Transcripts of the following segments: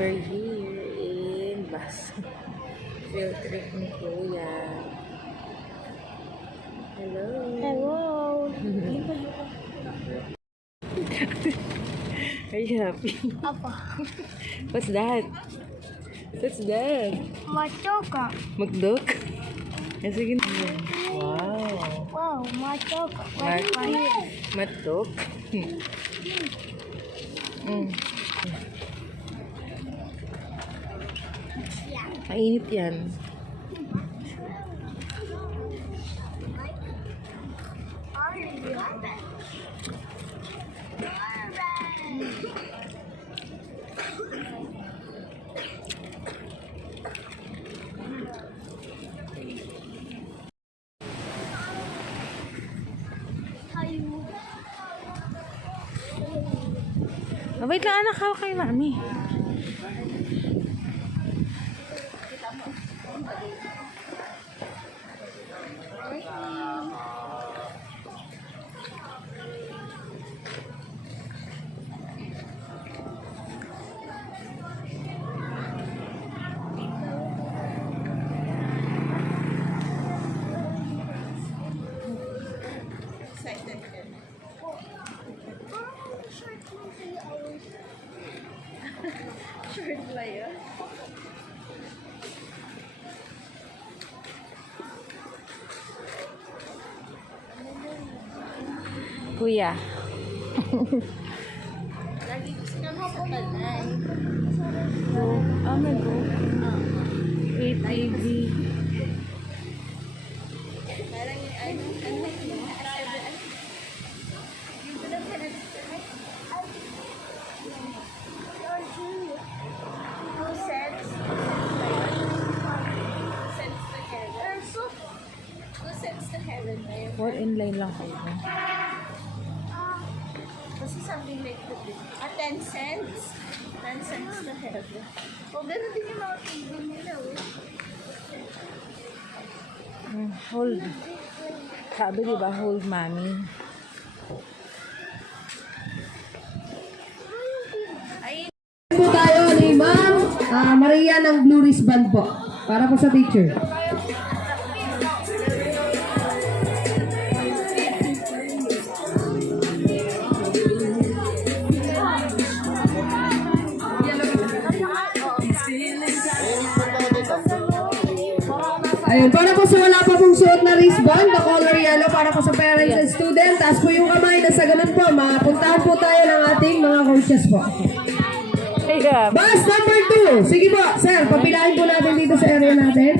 We're here in bus. Field trip ni Kuya. Hello. Hello. Are you happy? Apa? What's that? What's that? Machoka. Magdok? Sige na. Wow. Wow, machoka. Matok? Mainit yan. Oh, wait lang anak, hawak kay mami. Short player. Kuya. Lagi ko sinama sa tanay. Oh my God. ATV. Parang yung ano Fall in line lang kayo. kasi something like that. 10 cents. 10 cents to heaven. O, gano'n din yung mga table nila. Hold. Sabi diba, hold mommy. Po tayo ni Ma'am Maria ng Blue Wristband po. Para po sa picture. Ayun, para po sa wala pa pong suot na wristband, the color yellow para po sa parents and student. Taas po yung kamay na sa ganun po, mapuntahan po tayo ng ating mga coaches po. Yeah. Bus number 2. Sige po, sir, papilahin po natin dito sa area natin.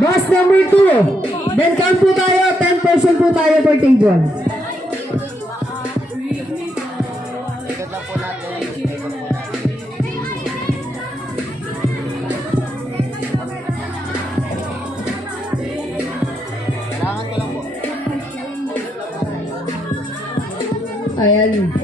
Bus number 2. Then count po tayo, 10 person po tayo per table. Ayan.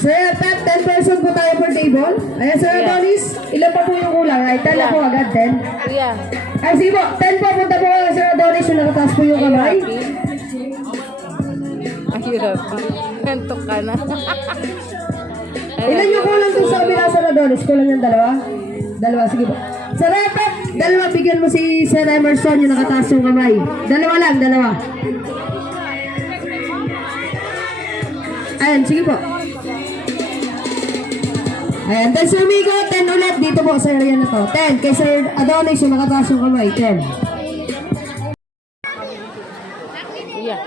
Sir Pep, 10 person po tayo per table. Ayan, Sir Adonis, ilan pa po yung kulang? Ay, 10 na po agad, 10. Kuya. Ay, sige po, 10 po, punta po kayo, Sir Adonis, yung nakataas po yung kamay. Ang hirap. Kantok ka na. Ilan yung kulang doon sa kabila, Sir Adonis? Kulang yung dalawa? Dalawa, sige po. Sir Pep, dalawa, bigyan mo si Sir Emerson yung nakataas yung kamay. Dalawa lang, dalawa. Ayan, sige po. Ayan, then Sir Migo, 10 ulit dito po sa area na to. 10, kay Sir Adonis yung nakataas yung kamay, 10. Kuya.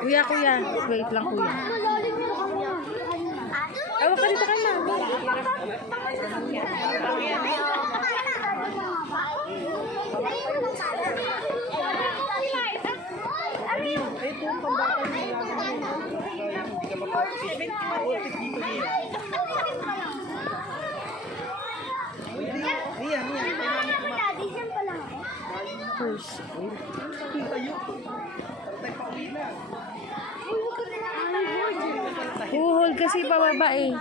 Kuya, kuya. Wait lang, kuya. Awak ka dito kay mami. Uhol kasi pababa eh.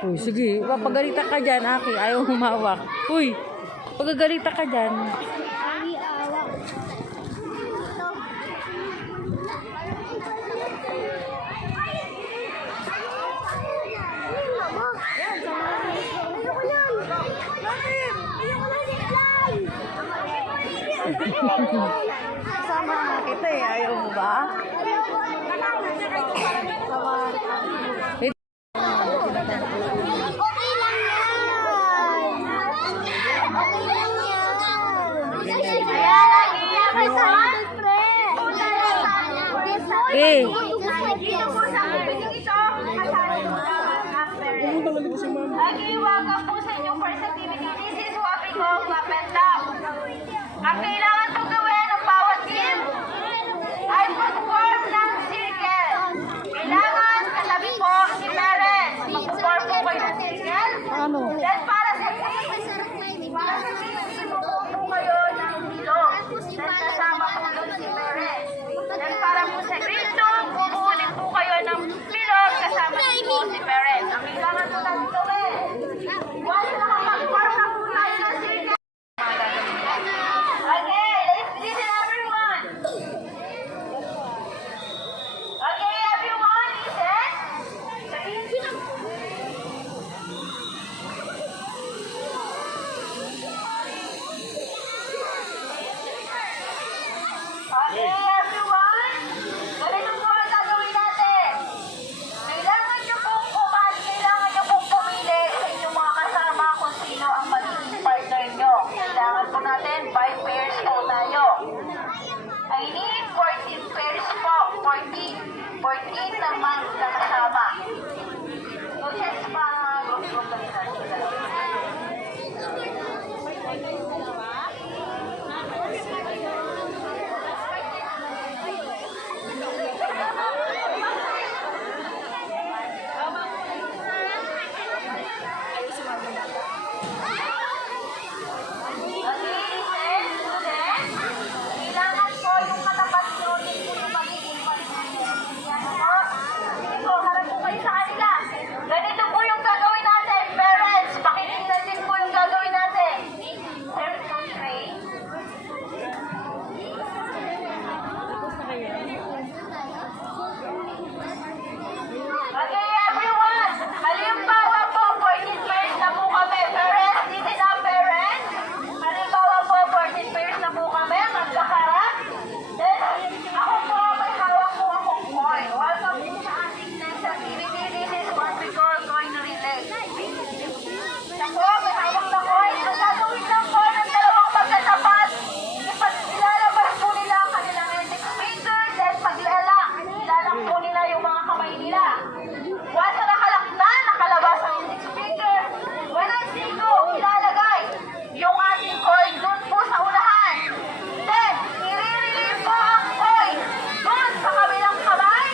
Uy, sige. Pagalitan ka dyan, Aki. Ayaw humawak. Uy, pagagalitan ka dyan. Sama kita eh. Ayaw mo ba? Okay lang yan. Okay lang yan. Kaya lang iyak ka sa pre. Eh. Okay, welcome po sa inyong first activity. This is what we call clap and tap. Ang kailangan itong gawin ng bawat team ay mag-form ng circle. Kailangan katabi po si parents. Mag-form po kayo ng circle. Then para sa team, inupo po kayo ng bilog. Then kasama po doon si parents. Then para po sa grade 2, bubuunin po kayo ng bilog kasama po si parents. Ang kailangan po natin gawin. Once nakapag-form na po tayo ng circle, okay, let's listen everyone. Okay, everyone, listen. Okay, everyone. Ganito po ang gagawin natin. Kailangan niyo pong pumili sa inyong mga kasama kung sino ang magiging partner niyo. Kailangan po natin by pairs po tayo. I need 14 pairs po. 14 naman na kasama. So, yes, group lang natin. Kailangan po yung katapat nyo din po yung magiging partner nyo. Yan po. So, harap po kayo sa kanila. Ganito po yung gagawin natin. Parents, pakinggan din po yung gagawin natin. There's no tray. Okay, everyone. Halimbawa po, 14 pairs na po kami. Parents, listen up, parents. Halimbawa po, 14 pairs na po kami. Magkaharap. Then, ako po, may hawak po akong coin. Welcome po sa ating next activity. This is what we call coin relay. Ako, may hawak na coin. Ang gagawin lang po ng dalawang magkatapat. Ilalabas po nila ang kanilang index finger. Then, paglala, ilalang po nila yung mga kamay nila. Once na nakalabas ang index finger, when I say go, ilalagay yung ating coin dun po sa unahan. Then, i-release po ang coin dun sa kabilang kamay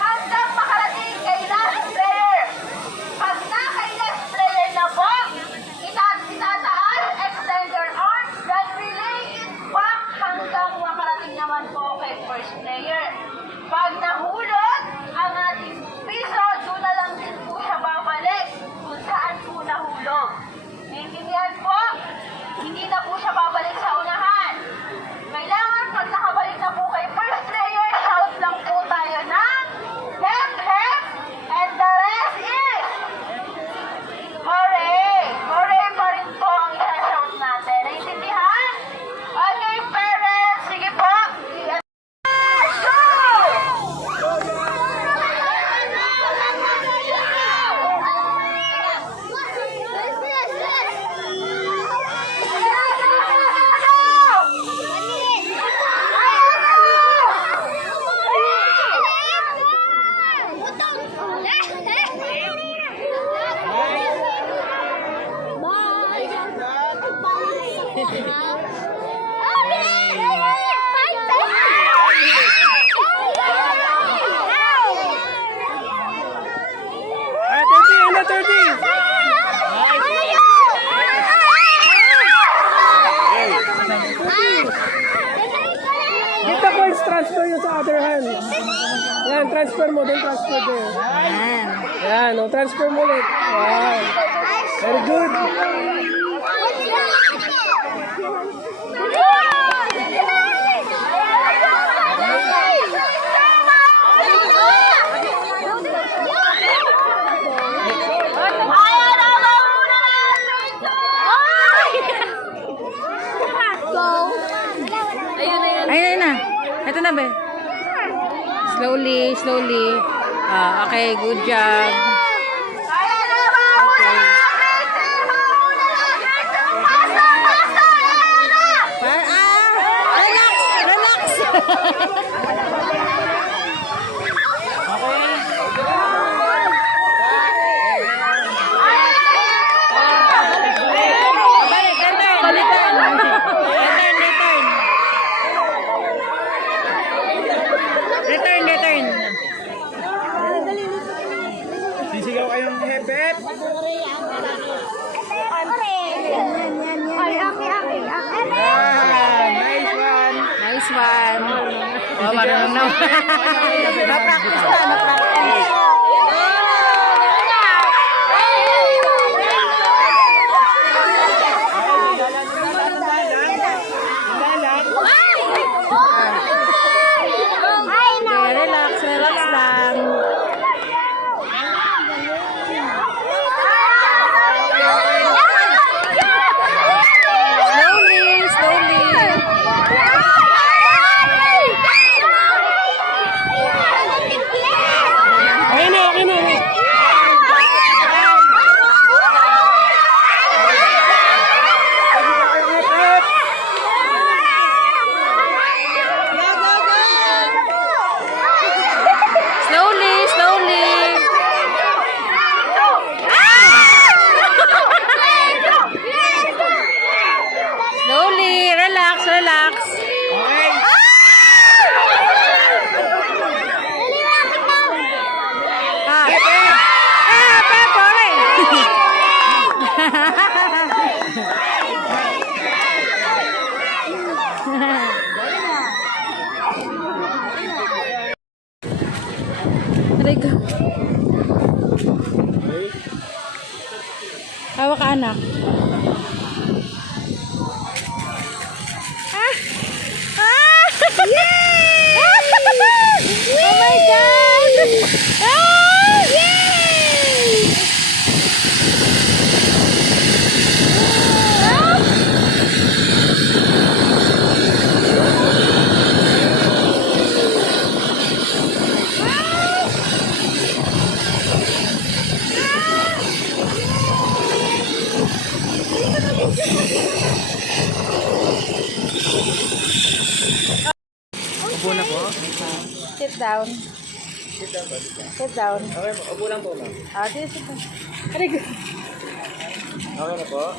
hanggang makarating kay last player. Pag na kay last player na po, itataas, extend your arms, then release it back hanggang makarating naman po kay first player. Pag nahulog ang ating piso, doon na lang din po siya babalik kung saan po nahulog. Naintindihan po? Hindi na po siya babalik sa unahan. Kailangan pag nakabalik na po kay first player, shout lang po tayo ng hep hep, and the rest is hooray! Hooray pa rin po ang isa-shout natin. Naintindihan? Okay, parents, sige po. Dito coins transfer yung sa other hand. Yan, transfer mo, then transfer there. Yan. Yan, o, transform ulit. Wow. Very good. Ayun na. Ito na ba? Slowly, slowly. Okay, good job. Relax, relax. Balik, return, return. Return, return. Return, return. Sisigaw kayong hep-hep. Nice one. Nice one. Oh, marunong na. Na-practice na, na-practice. Okay, relax, relax lang. Slowly, slowly. Okay na, okay na. Slowly, slowly. Slowly, relax, relax. Okay. Aray ka. Hawak ka, anak. Yay! Oh my God! Yay! Upo na po. Sit down. Sit down. Okay po, upo lang po, ma'am. Sige, sit down. Aray ka. Okay na po.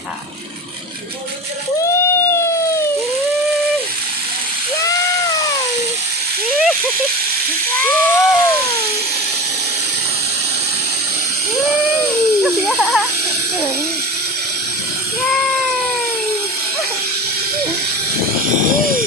Yay!